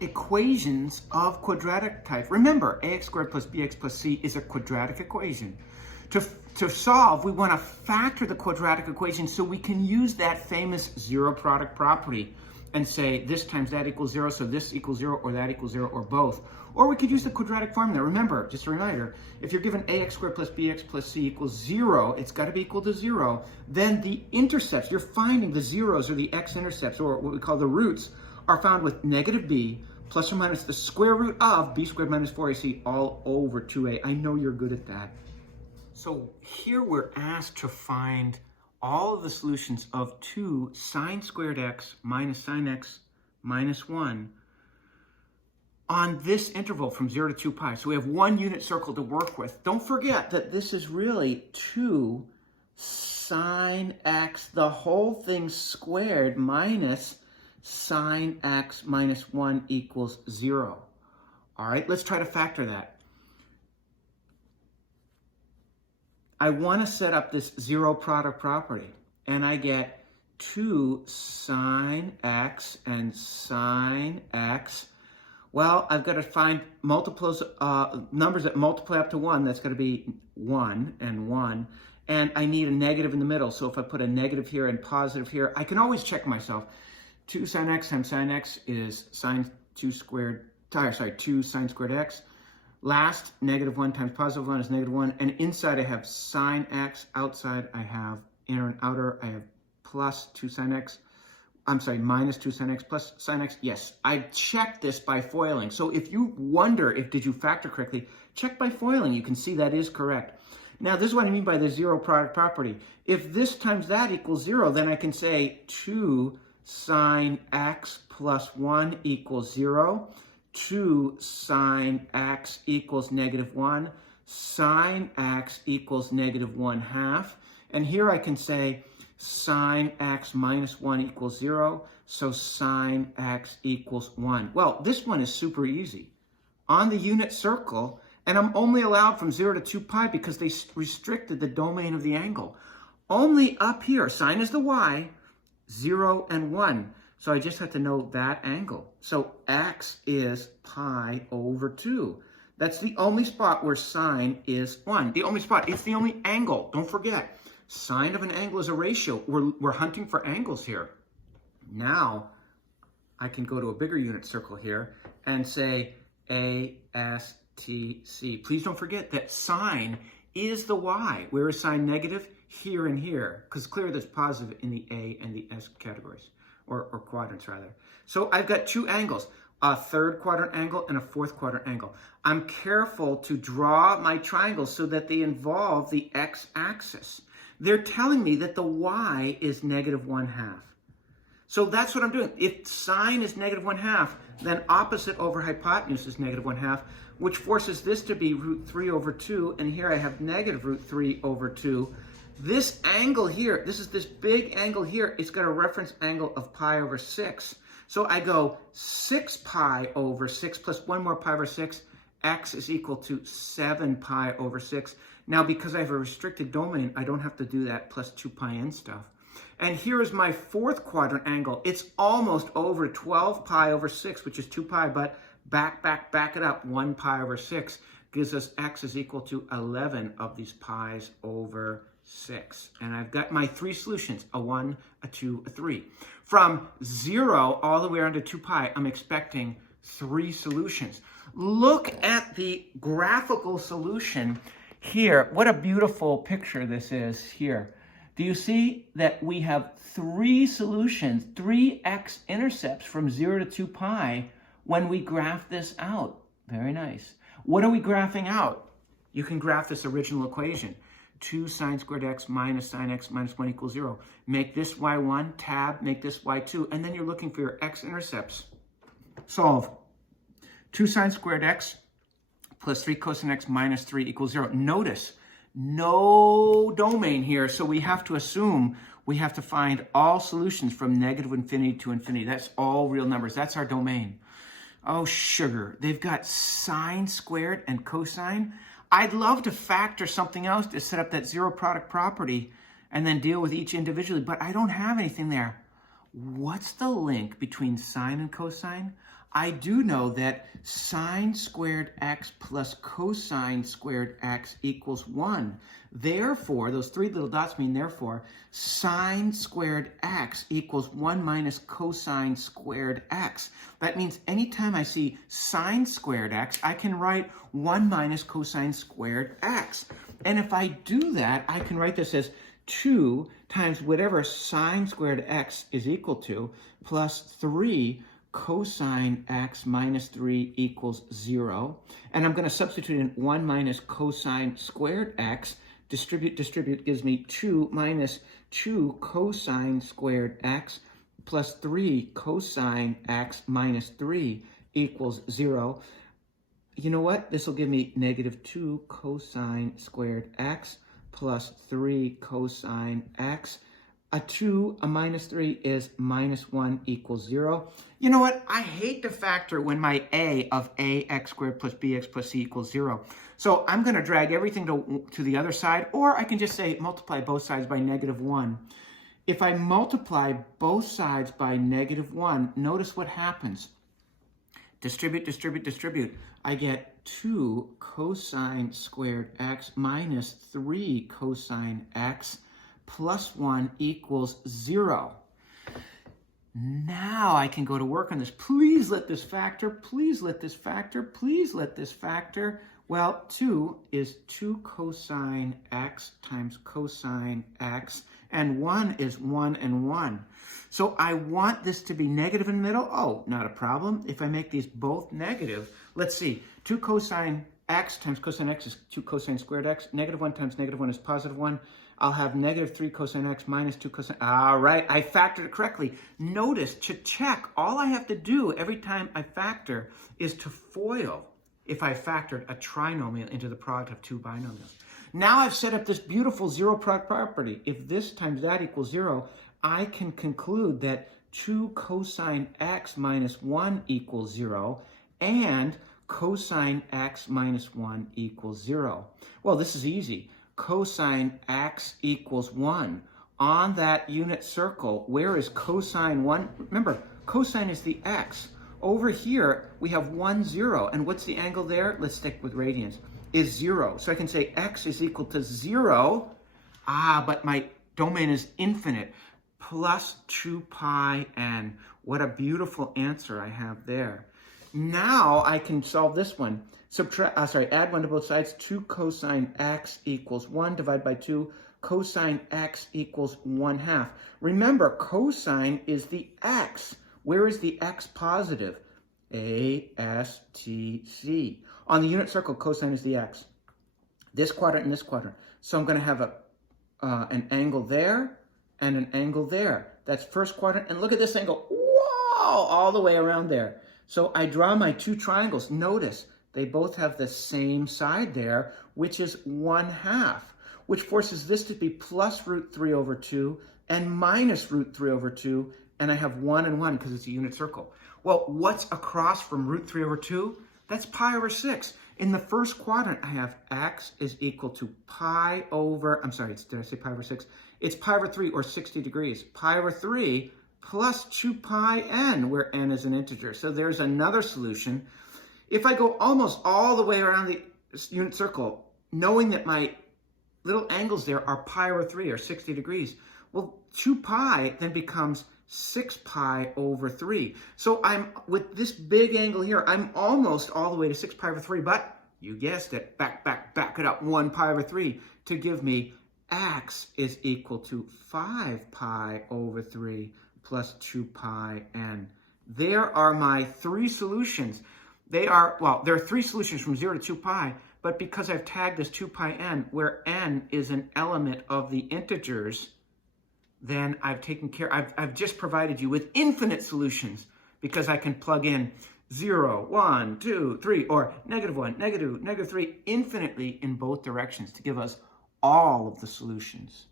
equations of quadratic type. Remember, ax squared plus bx plus c is a quadratic equation. To solve, we want to factor the quadratic equation so we can use that famous zero product property and say this times that equals 0, so this equals 0, or that equals 0, or both. Or we could use the quadratic formula. Remember, just a reminder, if you're given ax squared plus bx plus c equals 0, it's got to be equal to 0, then the intercepts, you're finding the zeros or the x-intercepts, or what we call the roots, are found with negative b plus or minus the square root of b squared minus 4ac all over 2a. I know you're good at that. So here we're asked to find all of the solutions of 2 sine squared x minus 1 on this interval from 0 to 2 pi. So we have one unit circle to work with. Don't forget that this is really 2 sine x, the whole thing squared, minus sine x minus 1 equals 0. All right, let's try to factor that. I want to set up this zero product property, and I get 2 sine x and sine x. Well, I've got to find multiples, numbers that multiply up to 1. That's going to be 1 and 1. And I need a negative in the middle. So if I put a negative here and positive here, I can always check myself. 2 sine x times sine x is sine 2 sine squared x. Last, negative 1 times positive 1 is negative 1. And inside I have sine x. Outside I have inner and outer. I have plus 2 sine x. Minus 2 sine x plus sine x. Yes, I checked this by foiling. So if you wonder did you factor correctly, check by foiling. You can see that is correct. Now, this is what I mean by the zero product property. If this times that equals 0, then I can say 2 sine x plus 1 equals 0. 2 sine x equals negative 1. Sine x equals negative 1/2. And here I can say sine x minus 1 equals 0. So sine x equals 1. Well, this one is super easy. On the unit circle, and I'm only allowed from 0 to 2 pi because they restricted the domain of the angle. Only up here, sine is the y, 0 and 1. So I just have to know that angle. So x is pi over 2. That's the only spot where sine is 1. The only spot. It's the only angle. Don't forget. Sine of an angle is a ratio. We're hunting for angles here. Now, I can go to a bigger unit circle here and say A, S, T, C. Please don't forget that sine is the y. Where is sine negative? Here and here. Because clearly there's positive in the A and the S categories. Or quadrants rather. So I've got two angles, a third quadrant angle and a fourth quadrant angle. I'm careful to draw my triangles so that they involve the x-axis. They're telling me that the y is negative 1/2. So that's what I'm doing. If sine is negative 1/2, then opposite over hypotenuse is negative 1/2, which forces this to be root 3 over 2, and here I have negative root 3 over 2. This angle here, this is this big angle here, it's got a reference angle of pi over 6. So I go 6 pi over 6 plus 1 more pi over 6, x is equal to 7 pi over 6. Now, because I have a restricted domain, I don't have to do that plus 2 pi n stuff. And here is my fourth quadrant angle. It's almost over 12 pi over 6, which is 2 pi, but back it up. 1 pi over 6 gives us x is equal to 11 of these pi's over 6. And I've got my three solutions, a 1, a 2, a 3. From 0 all the way around to 2 pi, I'm expecting 3 solutions. Look at the graphical solution here. What a beautiful picture this is here. Do you see that we have 3 solutions, 3 x-intercepts from 0 to 2 pi when we graph this out? Very nice. What are we graphing out? You can graph this original equation. 2 sine squared x minus sine x minus 1 equals 0. Make this y1, tab, make this y2, and then you're looking for your x-intercepts. Solve. 2 sine squared x plus 3 cosine x minus 3 equals 0. Notice, no domain here, so we have to assume we have to find all solutions from negative infinity to infinity. That's all real numbers. That's our domain. Oh, sugar. They've got sine squared and cosine. I'd love to factor something else to set up that zero product property and then deal with each individually, but I don't have anything there. What's the link between sine and cosine? I do know that sine squared x plus cosine squared x equals 1. Therefore, those three little dots mean therefore, sine squared x equals 1 minus cosine squared x. That means anytime I see sine squared x, I can write 1 minus cosine squared x. And if I do that, I can write this as 2 times whatever sine squared x is equal to plus 3 cosine x minus 3 equals 0. And I'm going to substitute in 1 minus cosine squared x. Distribute gives me 2 minus 2 cosine squared x plus 3 cosine x minus 3 equals 0. You know what? This will give me negative 2 cosine squared x plus 3 cosine x. A 2, a minus 3 is minus 1 equals 0. You know what? I hate to factor when my a of ax squared plus bx plus c equals 0. So I'm going to drag everything to the other side, or I can just say multiply both sides by negative 1. If I multiply both sides by negative 1, notice what happens. Distribute. I get 2 cosine squared x minus 3 cosine x plus 1 equals 0. Now I can go to work on this. Please let this factor. Please let this factor. Please let this factor. Well, 2 is 2 cosine x times cosine x, and 1 is 1 and 1. So I want this to be negative in the middle. Oh, not a problem. If I make these both negative, let's see. 2 cosine x times cosine x is 2 cosine squared x. Negative 1 times negative 1 is positive 1. I'll have negative 3 cosine x minus 2 cosine. All right, I factored it correctly. Notice, to check, all I have to do every time I factor is to FOIL if I factored a trinomial into the product of two binomials. Now I've set up this beautiful zero product property. If this times that equals 0, I can conclude that 2 cosine x minus 1 equals 0 and cosine x minus 1 equals 0. Well, this is easy. Cosine x equals 1. On that unit circle, where is cosine 1? Remember, cosine is the x. Over here, we have 1, 0. And what's the angle there? Let's stick with radians. Is 0. So I can say x is equal to 0. But my domain is infinite. Plus 2 pi n. What a beautiful answer I have there. Now I can solve this one. Add 1 to both sides. 2 cosine x equals 1. Divide by 2. Cosine x equals 1/2. Remember, cosine is the x. Where is the x positive? A, S, T, C. On the unit circle, cosine is the x. This quadrant and this quadrant. So I'm going to have an angle there and an angle there. That's first quadrant. And look at this angle. Whoa! All the way around there. So I draw my two triangles. Notice they both have the same side there, which is 1/2, which forces this to be plus root 3 over 2 and minus root 3 over 2. And I have 1 and 1 because it's a unit circle. Well, what's across from root 3 over 2? That's pi over 6. In the first quadrant, I have x is equal to pi over, did I say pi over 6? It's pi over 3 or 60 degrees. Pi over 3 plus 2 pi n, where n is an integer. So there's another solution. If I go almost all the way around the unit circle, knowing that my little angles there are pi over 3 or 60 degrees, well, 2 pi then becomes 6 pi over 3. So I'm, with this big angle here, I'm almost all the way to 6 pi over 3, but you guessed it, back it up, 1 pi over 3 to give me x is equal to 5 pi over 3 plus 2 pi n. There are my three solutions. There are 3 solutions from 0 to 2 pi, but because I've tagged this 2 pi n, where n is an element of the integers, then I've taken care, I've just provided you with infinite solutions because I can plug in 0, 1, 2, 3, or -1, -2, -3, infinitely in both directions to give us all of the solutions.